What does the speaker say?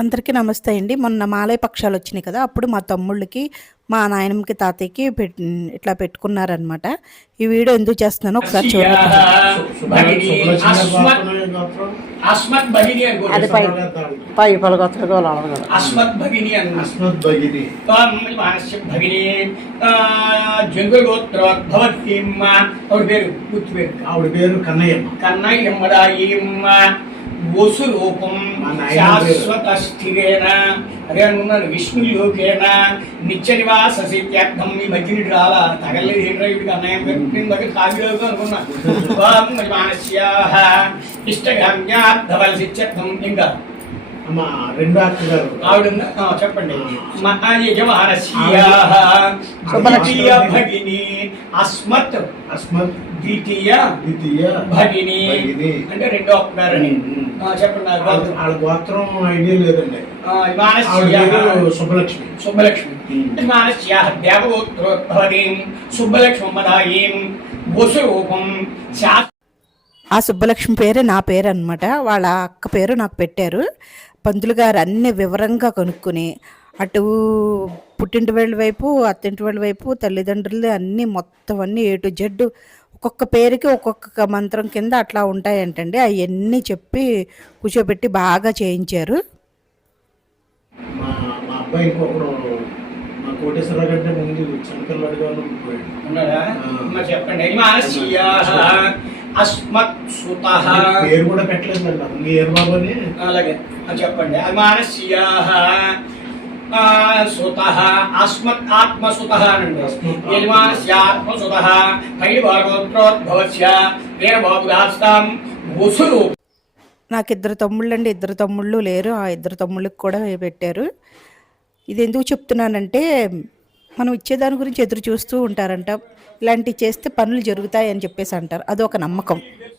అందరికీ నమస్తే అండి. మొన్న మాలయ పక్షాలు వచ్చినాయి కదా! అప్పుడు మా తమ్ముళ్ళకి, మా నాయనమ్మకి, తాతయ్యకి ఇట్లా పెట్టుకున్నారనమాట. ఈ వీడియో ఎందుకు చేస్తున్నానో ఒకసారి చూడండి. అస్మత్ భగిని అది పై పలగొత్తగా అస్మత్ భగిని అస్మత్ భగిని భగిని జంగుగోత్రోద్భవతీమ్మ ఆవిడ పేరు పూర్తి పేరు ఆవిడ పేరు కన్నయ్యమ్మ. కన్నయ్యమ్మదాయిమ్మ వసు రూపం శాశ్వత స్థిరేణ అదే అనుకున్నాను విష్ణులోకేన నిత్య నివాస సిత్యార్థం ఈ మధ్యని రాలా తగలేదు ఏంట్రా వీడికి అన్నయ్యం దగ్గర కావ్యలోకి అనుకున్నా మానస్యాహ ఇష్టగామ్యార్థవల సిత్యార్థం ఇంకా అమ్మ రెండో అక్క గారు ఆవిడ చెప్పండి యజమానస్యాహ ద్వితీయ భగిని అస్మత్ అస్మత్ ద్వితీయ ద్వితీయ భగిని అంటే రెండో అక్కగారని చెప్పండి. వాళ్ళ గోత్రం ఐడియా లేదండి. సుబ్బలక్ష్మి సుబ్బలక్ష్మి దేవగోత్రోద్భవతీం సుబ్బలక్ష్మదాయీం వసురూపం ఆ సుబ్బలక్ష్మి పేరే నా పేరు అనమాట. వాళ్ళ అక్క పేరు నాకు పెట్టారు. పంతులు గారు అన్ని వివరంగా కనుక్కొని అటు పుట్టింటి వాళ్ళ వైపు, అత్తింటి వాళ్ళ వైపు, తల్లిదండ్రులు అన్నీ మొత్తం అన్నీ A to Z ఒక్కొక్క పేరుకి ఒక్కొక్క మంత్రం కింద అట్లా ఉంటాయంటండి. అవన్నీ చెప్పి కూర్చోబెట్టి బాగా చేయించారు. మా అబ్బాయి ఇంకొకడు మా కోటేశ్వరరావు కంటే ముందు చిన్నపిల్లడిగా ఉన్నాడా చెప్పండి. అస్మత్ సుతః పేరు కూడా పెట్టలేదండి. అన్ని ఏరు బాబు అని అలాగే చెప్పండి. అమానస్యాః సుతః అస్మత్ ఆత్మసుతః అనండి. యజమానస్యాత్మసుతః కైవాగోత్రోద్భవస్య వీరబాబుదాస్తాం వసురు. నాకు ఇద్దరు తమ్ముళ్ళు లేరు. ఆ ఇద్దరు తమ్ముళ్ళకి కూడా పెట్టారు. ఇది ఎందుకు చెప్తున్నానంటే మనం ఇచ్చేదాని గురించి ఎదురు చూస్తూ ఉంటారంట. ఇలాంటివి చేస్తే పనులు జరుగుతాయి అని చెప్పేసి అంటారు. అదొక నమ్మకం.